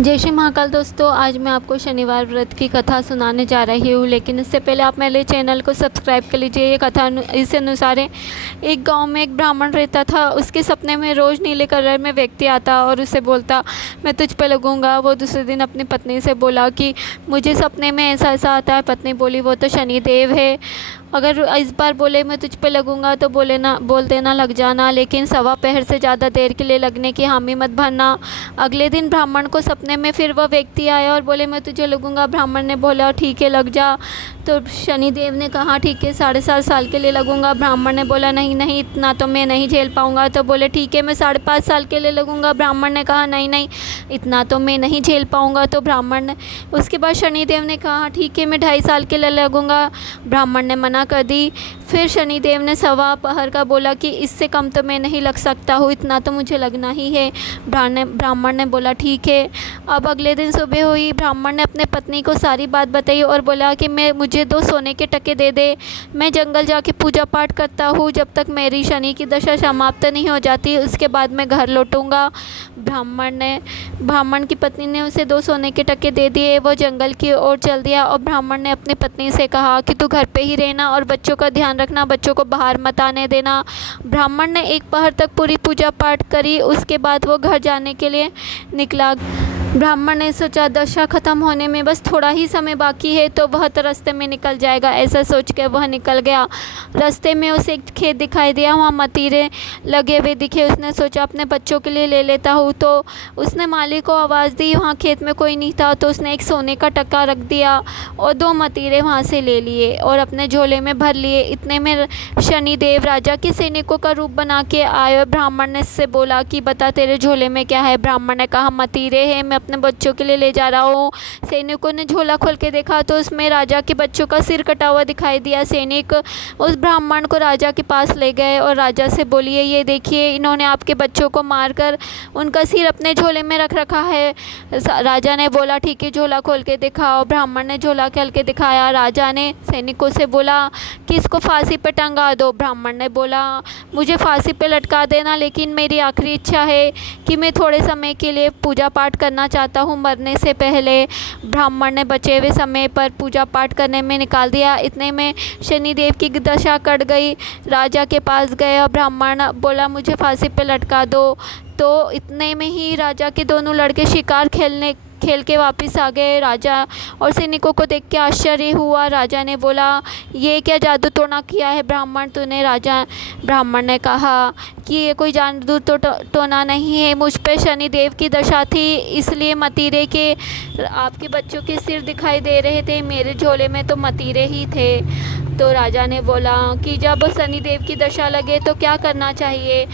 जय श्री महाकाल दोस्तों, आज मैं आपको शनिवार व्रत की कथा सुनाने जा रही हूँ। लेकिन इससे पहले आप मेरे चैनल को सब्सक्राइब कर लीजिए। ये कथा इस अनुसार है। एक गांव में एक ब्राह्मण रहता था। उसके सपने में रोज़ नीले कलर में व्यक्ति आता और उसे बोलता, मैं तुझ पे लगूंगा। वो दूसरे दिन अपनी पत्नी से बोला कि मुझे सपने में ऐसा ऐसा आता है। पत्नी बोली, वो तो शनिदेव है। अगर इस बार बोले मैं तुझ पे लगूंगा तो बोल देना लग जाना, लेकिन सवा पहर से ज़्यादा देर के लिए लगने की हामी मत भरना। अगले दिन ब्राह्मण को सपने में फिर वह व्यक्ति आया और बोले, मैं तुझे लगूंगा। ब्राह्मण ने बोला, ठीक है लग जा। तो शनिदेव ने कहा, ठीक है 7.5 साल के लिए लगूंगा। ब्राह्मण ने बोला, नहीं नहीं, इतना तो मैं नहीं झेल पाऊंगा। तो बोले, ठीक है मैं 5.5 साल के लिए लगूंगा। ब्राह्मण ने कहा, नहीं नहीं, इतना तो मैं नहीं झेल पाऊंगा। तो ब्राह्मण ने उसके बाद शनिदेव ने कहा, ठीक है मैं 2.5 साल के लिए लगूंगा। ब्राह्मण ने मना कर दी। फिर शनिदेव ने सवा पहर का बोला कि इससे कम तो मैं नहीं लग सकता हूँ, इतना तो मुझे लगना ही है। ब्राह्मण ने बोला, ठीक है। अब अगले दिन सुबह हुई। ब्राह्मण ने अपने पत्नी को सारी बात बताई और बोला कि मुझे 2 सोने के टके दे दे। मैं जंगल जाके पूजा पाठ करता हूँ जब तक मेरी शनि की दशा समाप्त नहीं हो जाती, उसके बाद मैं घर लौटूंगा। ब्राह्मण की पत्नी ने उसे 2 सोने के टके दे दिए। वो जंगल की ओर चल दिया और ब्राह्मण ने अपनी पत्नी से कहा कि तू घर पे ही रहना और बच्चों का ध्यान रखना, बच्चों को बाहर मत आने देना। ब्राह्मण ने 1 पहर तक पूरी पूजा पाठ करी। उसके बाद वो घर जाने के लिए निकला। ब्राह्मण ने सोचा, दशा खत्म होने में बस थोड़ा ही समय बाकी है तो वह तो रास्ते में निकल जाएगा। ऐसा सोच कर वह निकल गया। रास्ते में उसे एक खेत दिखाई दिया, वहाँ मतीरे लगे हुए दिखे। उसने सोचा अपने बच्चों के लिए ले लेता हूँ। तो उसने माली को आवाज़ दी। वहाँ खेत में कोई नहीं था तो उसने एक सोने का टक्का रख दिया और 2 मतीरे वहाँ से ले लिए और अपने झोले में भर लिए। इतने में शनिदेव राजा के सैनिकों का रूप बना के आए। ब्राह्मण ने से बोला कि बता तेरे झोले में क्या है। ब्राह्मण ने कहा, मतीरे हैं, मैं अपने बच्चों के लिए ले जा रहा हूँ। सैनिकों ने झोला खोल के देखा तो उसमें राजा के बच्चों का सिर कटा हुआ दिखाई दिया। सैनिक उस ब्राह्मण को राजा के पास ले गए और राजा से बोलिए, ये देखिए इन्होंने आपके बच्चों को मारकर उनका सिर अपने झोले में रख रखा है। राजा ने बोला, ठीक है झोला खोल के दिखाओ। ब्राह्मण ने झोला खोल के दिखाया। राजा ने सैनिकों से बोला कि इसको फांसी पे टंगा दो। ब्राह्मण ने बोला, मुझे फांसी पे लटका देना, लेकिन मेरी आखिरी इच्छा है कि मैं थोड़े समय के लिए पूजा पाठ करना चाहता हूँ मरने से पहले। ब्राह्मण ने बचे हुए समय पर पूजा पाठ करने में निकाल दिया। इतने में शनिदेव की दशा कट गई। राजा के पास गए और ब्राह्मण बोला, मुझे फांसी पे लटका दो। तो इतने में ही राजा के दोनों लड़के शिकार खेल के वापस आ गए। राजा और सैनिकों को देख के आश्चर्य हुआ। राजा ने बोला, ये क्या जादू टोना किया है ब्राह्मण तूने। ब्राह्मण ने कहा कि ये कोई जादू टोना नहीं है, मुझ पे शनिदेव की दशा थी, इसलिए मतीरे के आपके बच्चों के सिर दिखाई दे रहे थे, मेरे झोले में तो मतीरे ही थे। तो राजा ने बोला कि जब शनिदेव की दशा लगे तो क्या करना चाहिए।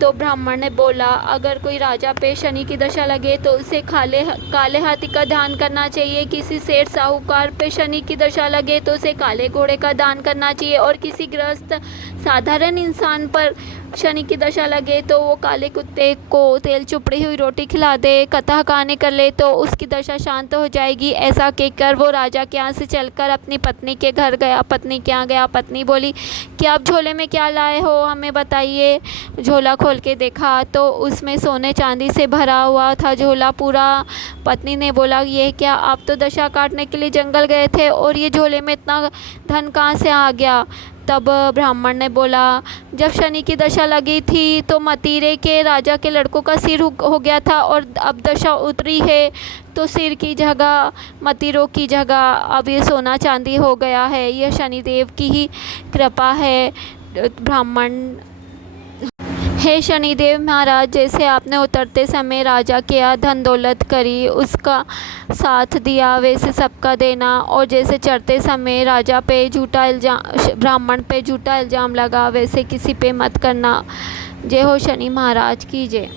तो ब्राह्मण ने बोला, अगर कोई राजा पे शनि की दशा लगे तो उसे काले हाथी का दान करना चाहिए। किसी सेठ साहूकार पे शनि की दशा लगे तो उसे काले घोड़े का दान करना चाहिए। और किसी गृहस्थ साधारण इंसान पर शनि की दशा लगे तो वो काले कुत्ते को तेल चुपड़ी हुई रोटी खिला दे, कथा कहानी कर ले तो उसकी दशा शांत हो जाएगी। ऐसा कहकर वो राजा के यहाँ से चलकर अपनी पत्नी के घर गया। पत्नी के यहाँ गया। पत्नी बोली कि आप झोले में क्या लाए हो, हमें बताइए। झोला खोल के देखा तो उसमें सोने चांदी से भरा हुआ था झोला पूरा। पत्नी ने बोला, ये क्या, आप तो दशा काटने के लिए जंगल गए थे और ये झोले में इतना धन कहाँ से आ गया। तब ब्राह्मण ने बोला, जब शनि की दशा लगी थी तो मतीरे के राजा के लड़कों का सिर हो गया था और अब दशा उतरी है तो सिर की जगह, मतीरों की जगह अब ये सोना चांदी हो गया है। यह शनिदेव की ही कृपा है। ब्राह्मण, हे शनिदेव महाराज, जैसे आपने उतरते समय राजा के यहाँ धन दौलत करी, उसका साथ दिया, वैसे सबका देना। और जैसे चढ़ते समय राजा पे ब्राह्मण पे झूठा इल्ज़ाम लगा, वैसे किसी पे मत करना। जय हो शनि महाराज की जय।